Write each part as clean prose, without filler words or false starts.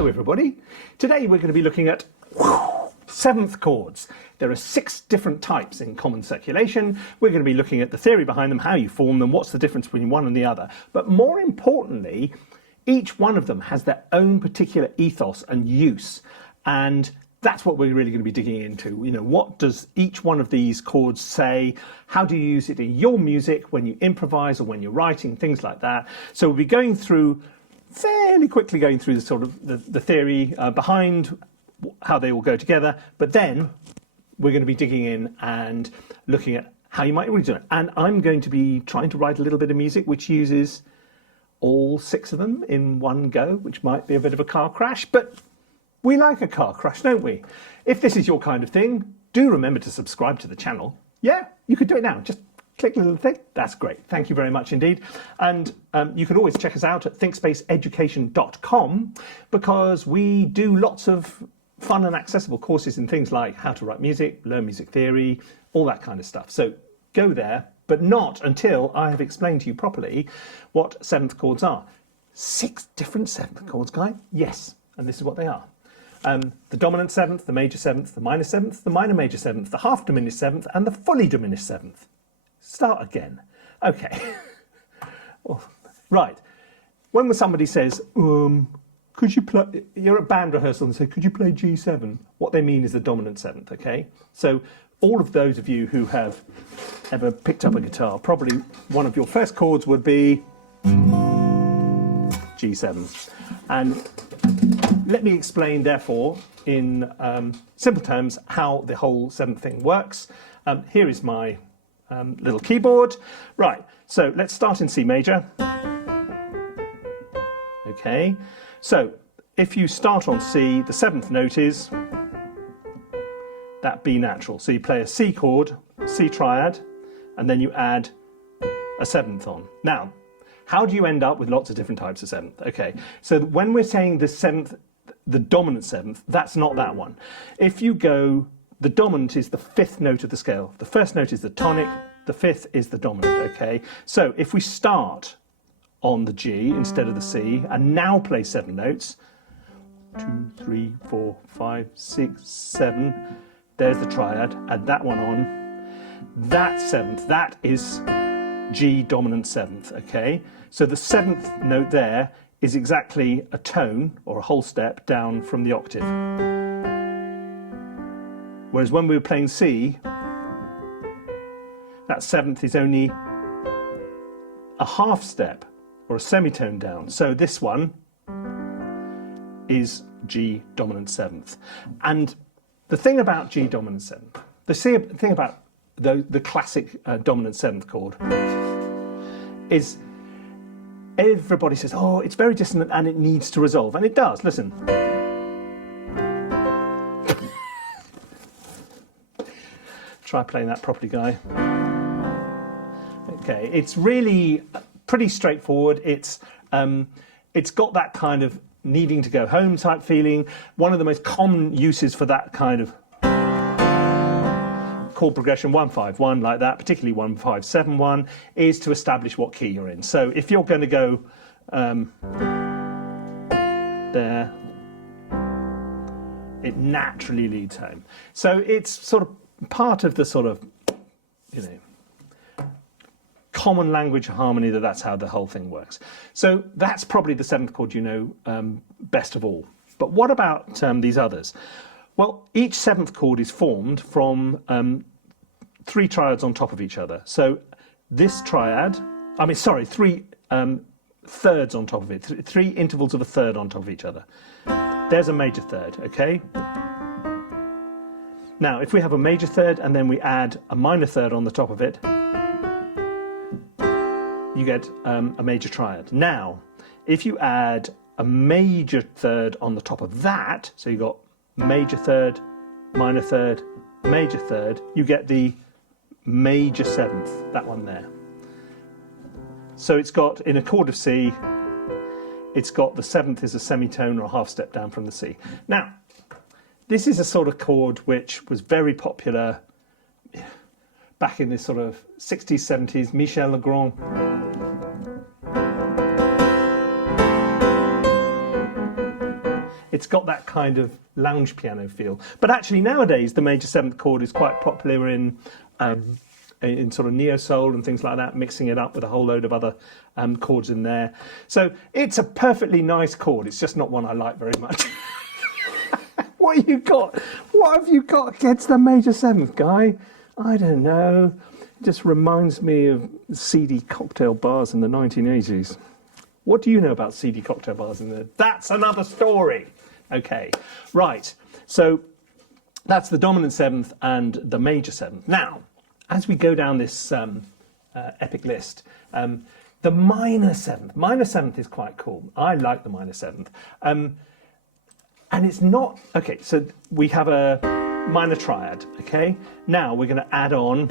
Hello everybody. Today we're going to be looking at 7th chords. There are 6 different types in common circulation. We're going to be looking at the theory behind them, how you form them, what's the difference between one and the other. But more importantly, each one of them has their own particular ethos and use. And that's what we're really going to be digging into. You know, what does each one of these chords say? How do you use it in your music when you improvise or when you're writing, things like that. So we'll be going through fairly quickly going through the sort of the theory behind how they all go together, but then we're going to be digging in and looking at how you might really do it. And I'm going to be trying to write a little bit of music which uses all 6 of them in one go, which might be a bit of a car crash, but we like a car crash, don't we? If this is your kind of thing, do remember to subscribe to the channel. Yeah, you could do it now. Just click the little thing. That's great. Thank you very much indeed. And you can always check us out at thinkspaceeducation.com because we do lots of fun and accessible courses in things like how to write music, learn music theory, all that kind of stuff. So go there, but not until I have explained to you properly what 7th chords are. 6 different 7th chords, Guy? Yes, and this is what they are. The dominant 7th, the major 7th, the minor 7th, the minor major 7th, the half diminished 7th, and the fully diminished 7th. Start again. Okay. Right. When somebody says, could you play, you're at band rehearsal and say, could you play G7? What they mean is the dominant 7th, okay? So all of those of you who have ever picked up a guitar, probably one of your first chords would be G7. And let me explain, therefore, in simple terms, how the whole 7th thing works. Here is my little keyboard. Right, so let's start in C major. Okay, so if you start on C, the 7th note is that B natural. So you play a C chord, C triad, and then you add a 7th on. Now, how do you end up with lots of different types of 7th? Okay, so when we're saying the 7th, the dominant 7th, that's not that one. If you go, the dominant is the 5th note of the scale. The first note is the tonic, the 5th is the dominant, okay? So if we start on the G instead of the C and now play 7 notes, 2, 3, 4, 5, 6, 7, there's the triad, add that one on. That 7th, that is G dominant 7th, okay? So the 7th note there is exactly a tone or a whole step down from the octave. Whereas when we were playing C, that 7th is only a half step or a semitone down. So this one is G dominant 7th. And the thing about G dominant 7th, the thing about the classic dominant 7th chord is everybody says, oh, it's very dissonant and it needs to resolve. And it does, listen. Try playing that properly, Guy. Okay, it's really pretty straightforward. It's got that kind of needing to go home type feeling. One of the most common uses for that kind of chord progression, 1-5-1 like that, particularly 1-5-7-1, is to establish what key you're in. So if you're going to go there, it naturally leads home. So it's sort of part of the sort of, you know, common language harmony that's how the whole thing works. So that's probably the 7th chord you know best of all. But what about these others? Well, each 7th chord is formed from 3 triads on top of each other. So this triad, 3 thirds on top of it, 3 intervals of a third on top of each other. There's a major third, okay? Now, if we have a major third and then we add a minor third on the top of it, you get a major triad. Now, if you add a major third on the top of that, so you've got major third, minor third, major third, you get the major 7th, that one there. So it's got, in a chord of C, it's got the 7th is a semitone or a half step down from the C. Now, this is a sort of chord which was very popular back in this sort of 60s, 70s, Michel Legrand. It's got that kind of lounge piano feel. But actually nowadays the major 7th chord is quite popular in sort of neo-soul and things like that, mixing it up with a whole load of other chords in there. So it's a perfectly nice chord. It's just not one I like very much. What have you got? What have you got against the major 7th, Guy? I don't know. It just reminds me of seedy cocktail bars in the 1980s. What do you know about seedy cocktail bars in the... That's another story. Okay, right. So that's the dominant 7th and the major 7th. Now, as we go down this epic list, the minor 7th. Minor 7th is quite cool. I like the minor 7th. And it's not... Okay, so we have a minor triad, okay? Now we're going to add on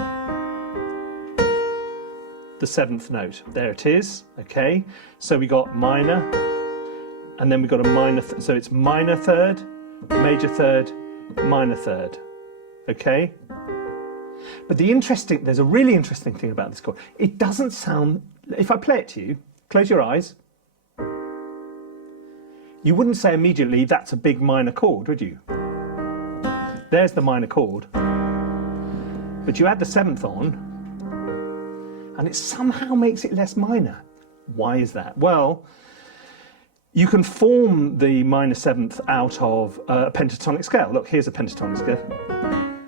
the 7th note. There it is, okay? So we got minor, and then we got a minor... So it's minor 3rd, major 3rd, minor 3rd, okay? But there's a really interesting thing about this chord. It doesn't sound... If I play it to you, close your eyes. You wouldn't say immediately that's a big minor chord, would you? There's the minor chord. But you add the 7th on, and it somehow makes it less minor. Why is that? Well, you can form the minor 7th out of a pentatonic scale. Look, here's a pentatonic scale.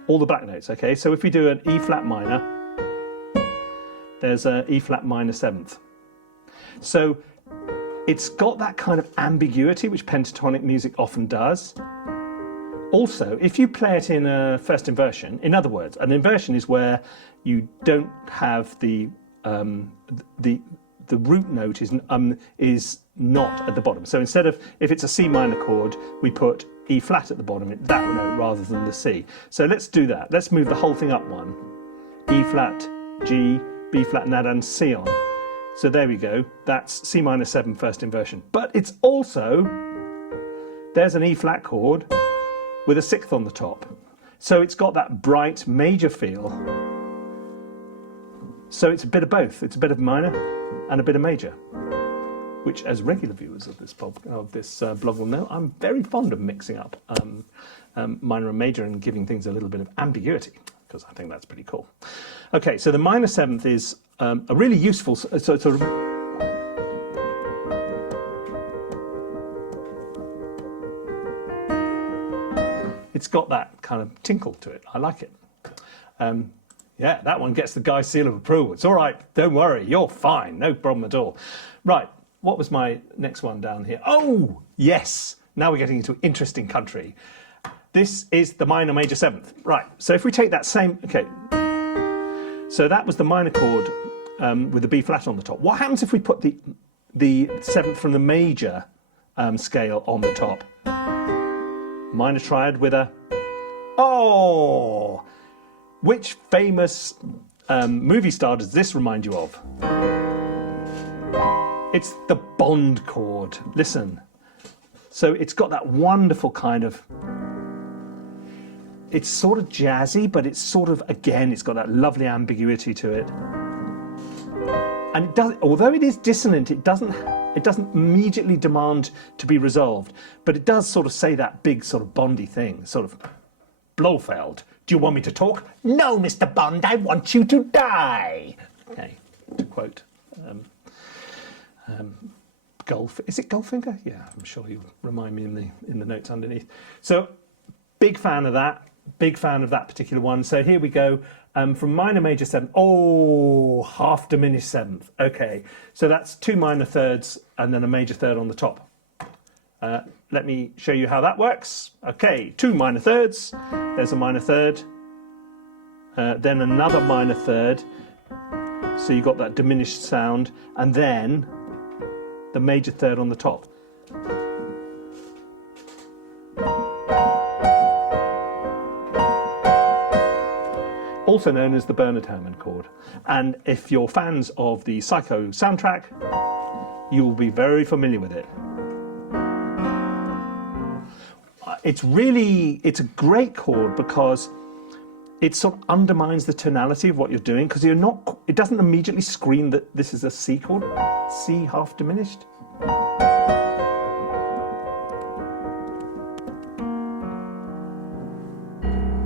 All the black notes, okay? So if we do an E flat minor, there's an E flat minor 7th. So it's got that kind of ambiguity which pentatonic music often does. Also, if you play it in a first inversion, in other words, an inversion is where you don't have the root note is not at the bottom. So instead of, if it's a C minor chord, we put E flat at the bottom, that note rather than the C. So let's do that. Let's move the whole thing up one. E flat, G, B flat, and add and C on. So there we go. That's C minor 7 first inversion. But it's also, there's an E flat chord with a 6th on the top. So it's got that bright major feel. So it's a bit of both. It's a bit of minor and a bit of major, which, as regular viewers of this blog will know, I'm very fond of mixing up minor and major and giving things a little bit of ambiguity, because I think that's pretty cool. Okay, so the minor 7th is a really useful sort of... It's got that kind of tinkle to it. I like it. Yeah, that one gets the Guy seal of approval. It's all right, don't worry, you're fine, no problem at all. Right, what was my next one down here? Oh, yes, now we're getting into interesting country. This is the minor major 7th. Right, so if we take that same... Okay, so that was the minor chord with the B flat on the top. What happens if we put the 7th from the major scale on the top? Minor triad with a... Oh! Which famous movie star does this remind you of? It's the Bond chord. Listen. So it's got that wonderful kind of... It's sort of jazzy, but it's sort of, again, it's got that lovely ambiguity to it. And it does, although it is dissonant, it doesn't immediately demand to be resolved, but it does sort of say that big sort of Bondy thing, sort of, Blofeld, do you want me to talk? No, Mr. Bond, I want you to die. Okay, to quote is it Goldfinger? Yeah, I'm sure he'll remind me in the notes underneath. So, big fan of that. Big fan of that particular one. So here we go. From minor major 7th. Oh, half diminished 7th. Okay, so that's 2 minor 3rds and then a major 3rd on the top. Let me show you how that works. Okay, 2 minor 3rds. There's a minor 3rd. Then another minor 3rd. So you've got that diminished sound. And then the major 3rd on the top. Also known as the Bernard Herrmann chord. And if you're fans of the Psycho soundtrack, you will be very familiar with it. It's a great chord because it sort of undermines the tonality of what you're doing, because it doesn't immediately scream that this is a C chord, C half diminished.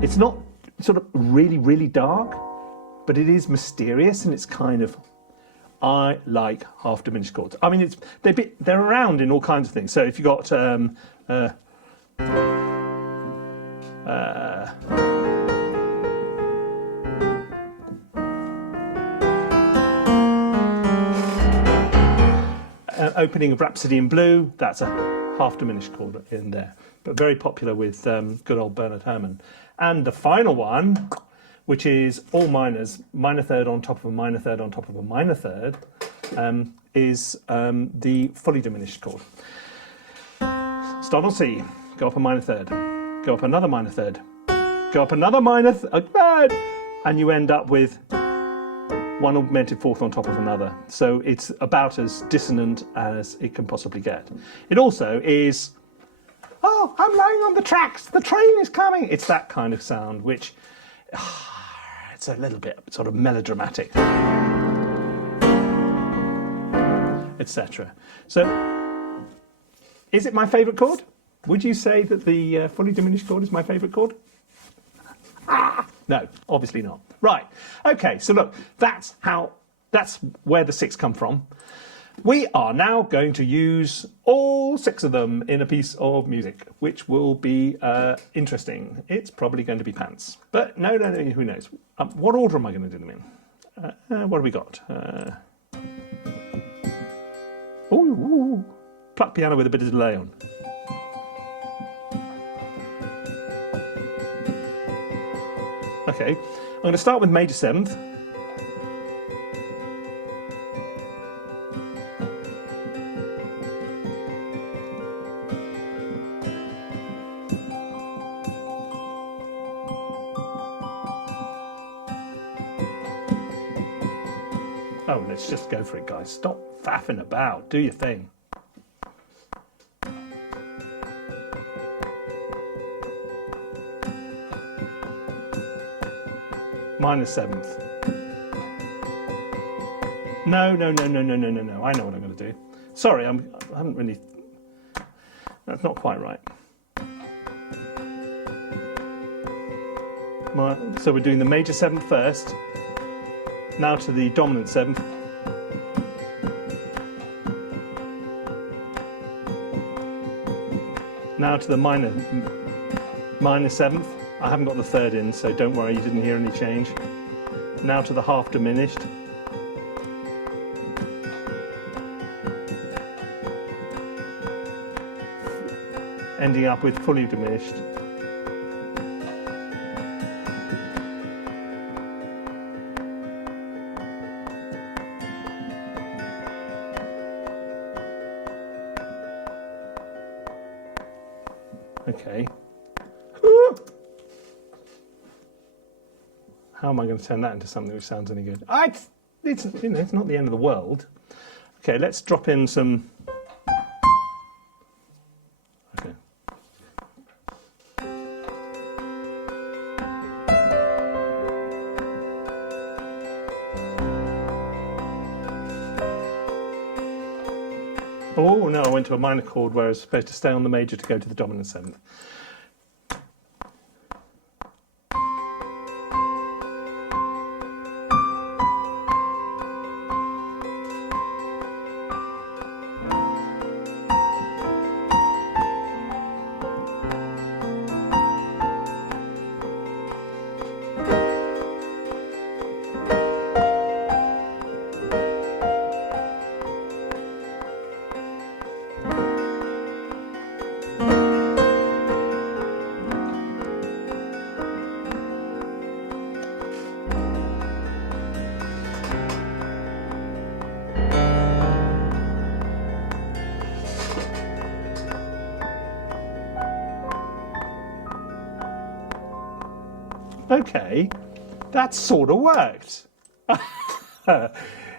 It's not sort of really, really dark, but it is mysterious, and it's kind of, I like half diminished chords. I mean, they're around in all kinds of things. So if you've got opening of Rhapsody in Blue, that's a half diminished chord in there, but very popular with good old Bernard Herrmann. And the final one, which is all minors, minor third on top of a minor third on top of a minor third, is the fully diminished chord. Start on C, go up a minor third, go up another minor third, go up another minor third, and you end up with one augmented fourth on top of another. So it's about as dissonant as it can possibly get. It also is, oh, I'm lying on the tracks, the train is coming. It's that kind of sound, which it's a little bit sort of melodramatic, etc. So, is it my favourite chord? Would you say that the fully diminished chord is my favourite chord? No, obviously not. Right, okay, so look, that's where the 6 come from. We are now going to use all 6 of them in a piece of music, which will be interesting. It's probably going to be pants, but no, who knows? What order am I going to do them in? What have we got? Ooh, pluck piano with a bit of delay on. Okay, I'm going to start with major 7th. Oh, let's just go for it, guys. Stop faffing about. Do your thing. Minor 7th. No. I know what I'm going to do. Sorry, I haven't really... That's not quite right. So we're doing the major 7th first. Now to the dominant 7th. Now to the minor 7th. I haven't got the 3rd in, so don't worry, you didn't hear any change. Now to the half diminished. Ending up with fully diminished. Okay. How am I going to turn that into something which sounds any good? It's not the end of the world. Okay, let's drop in some. Okay. Oh no, I went to a minor chord where I was supposed to stay on the major to go to the dominant 7th. Okay, that sort of worked.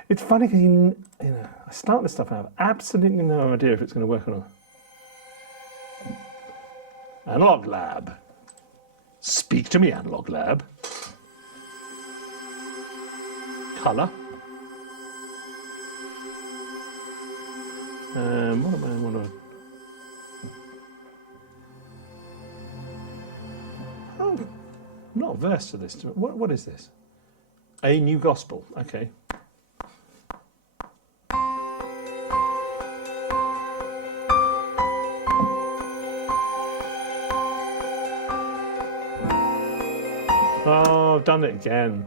It's funny because I start this stuff and I have absolutely no idea if it's going to work or not. Analog Lab. Speak to me, Analog Lab. Colour. What am I? Oh, not averse to this. What is this? A New Gospel. Okay. Oh, I've done it again.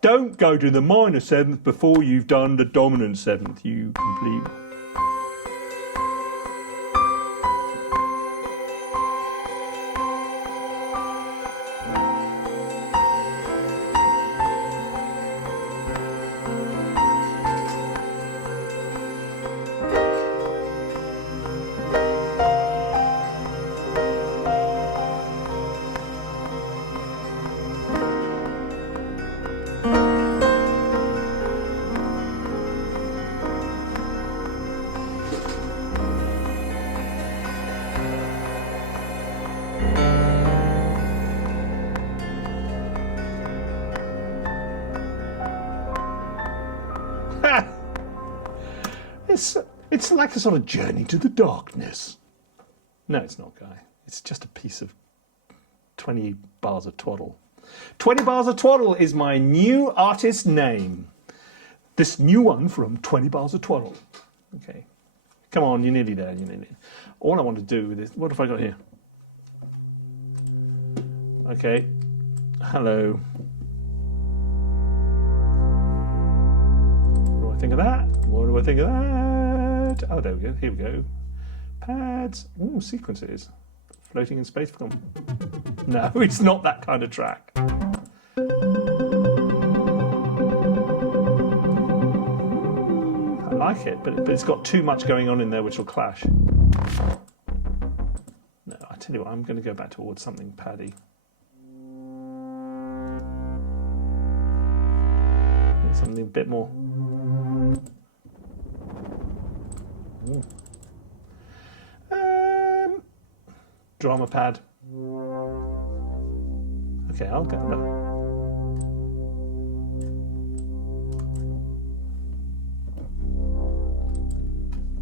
Don't go to the minor seventh before you've done the dominant seventh, you complete. It's like a sort of journey to the darkness. No, it's not, Guy. It's just a piece of 20 bars of twaddle. 20 bars of twaddle is my new artist name. This new one from 20 bars of twaddle. Okay. Come on, you're nearly there. You're nearly there. All I want to do with this... What have I got here? Okay. Hello. What do I think of that? What do I think of that? Oh, there we go. Here we go. Pads. Ooh, sequences. Floating in space. No, it's not that kind of track. I like it, but it's got too much going on in there which will clash. No, I tell you what, I'm going to go back towards something paddy. Something a bit more. Drama pad. Okay, I'll go. No.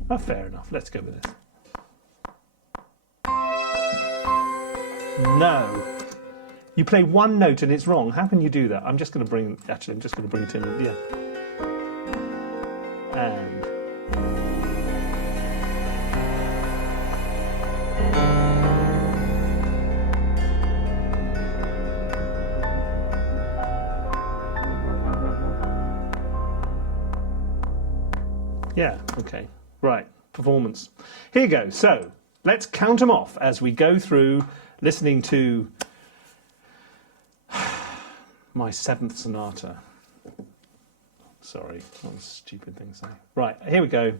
Oh, fair enough. Let's go with this. No. You play one note and it's wrong. How can you do that? I'm just going to bring. Actually, I'm just going to bring it in. Yeah. And. Yeah, okay. Right, performance. Here you go. So, let's count them off as we go through listening to my 7th sonata. Sorry, what a stupid thing to say. Right, here we go.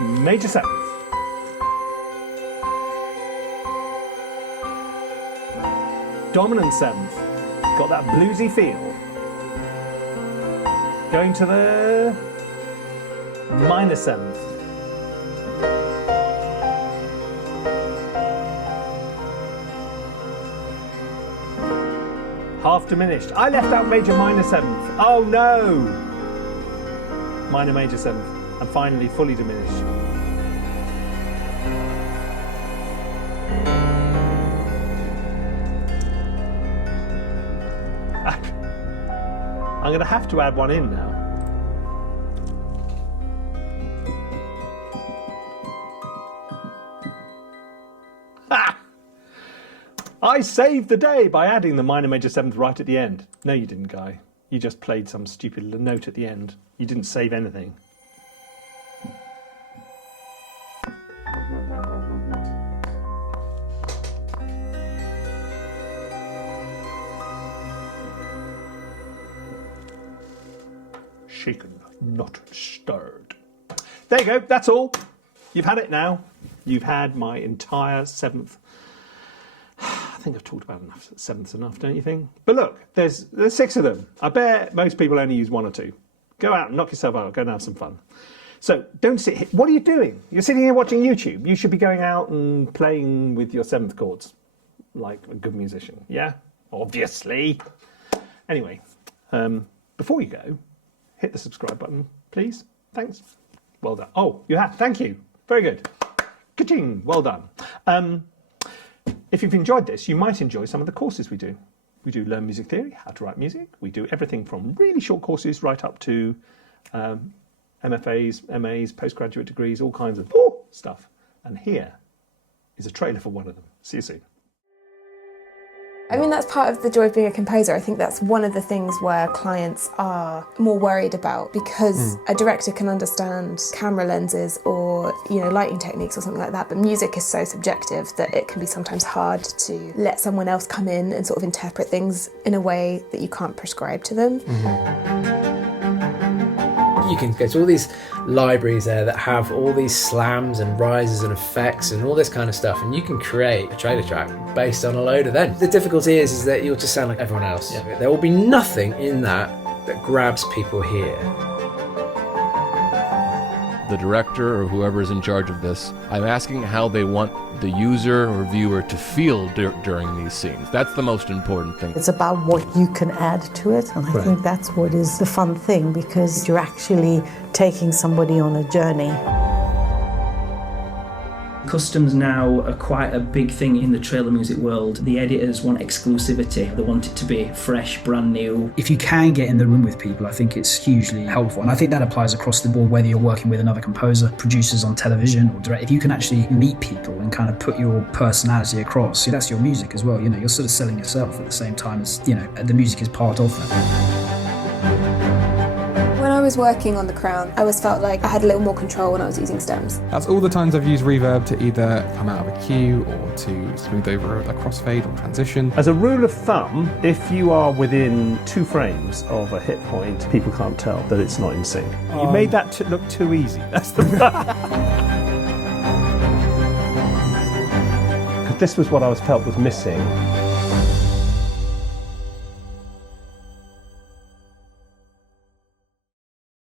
Major 7th. Dominant 7th. Got that bluesy feel. Going to the minor 7th. Half diminished. I left out major minor 7th. Oh no! Minor major 7th. And finally fully diminished. I'm going to have to add one in now. Ha! I saved the day by adding the minor major 7th right at the end. No, you didn't, Guy. You just played some stupid note at the end. You didn't save anything. Shaken, not stirred. There you go, that's all. You've had it now. You've had my entire 7th. I think I've talked about enough. 7th's enough, don't you think? But look, there's 6 of them. I bet most people only use 1 or 2. Go out and knock yourself out, go and have some fun. So don't sit here. What are you doing? You're sitting here watching YouTube. You should be going out and playing with your 7th chords, like a good musician, yeah? Obviously. Anyway, before you go, hit the subscribe button, please. Thanks. Well done. Oh, you have. Thank you. Very good. Ka-ching. Well done. If you've enjoyed this, you might enjoy some of the courses we do. We do Learn Music Theory, How to Write Music. We do everything from really short courses right up to MFAs, MAs, postgraduate degrees, all kinds of stuff. And here is a trailer for one of them. See you soon. I mean, that's part of the joy of being a composer. I think that's one of the things where clients are more worried about, because a director can understand camera lenses or, lighting techniques or something like that, but music is so subjective that it can be sometimes hard to let someone else come in and sort of interpret things in a way that you can't prescribe to them. You can go to all these libraries there that have all these slams and rises and effects and all this kind of stuff, and you can create a trailer track based on a load of them. The difficulty is that you'll just sound like everyone else. Yeah. There will be nothing in that grabs people here. The director or whoever is in charge of this, I'm asking how they want the user or viewer to feel during these scenes. That's the most important thing. It's about what you can add to it, and I think that's what is the fun thing, because you're actually taking somebody on a journey. Customs now are quite a big thing in the trailer music world. The editors want exclusivity. They want it to be fresh, brand new. If you can get in the room with people, I think it's hugely helpful. And I think that applies across the board, whether you're working with another composer, producers on television or direct. If you can actually meet people and kind of put your personality across, that's your music as well. You're sort of selling yourself at the same time as, the music is part of that. When I was working on The Crown, I always felt like I had a little more control when I was using stems. That's all the times I've used reverb to either come out of a cue or to smooth over a crossfade or transition. As a rule of thumb, if you are within 2 frames of a hit point, people can't tell that it's not in sync. You made that look too easy. That's the This was what I felt was missing.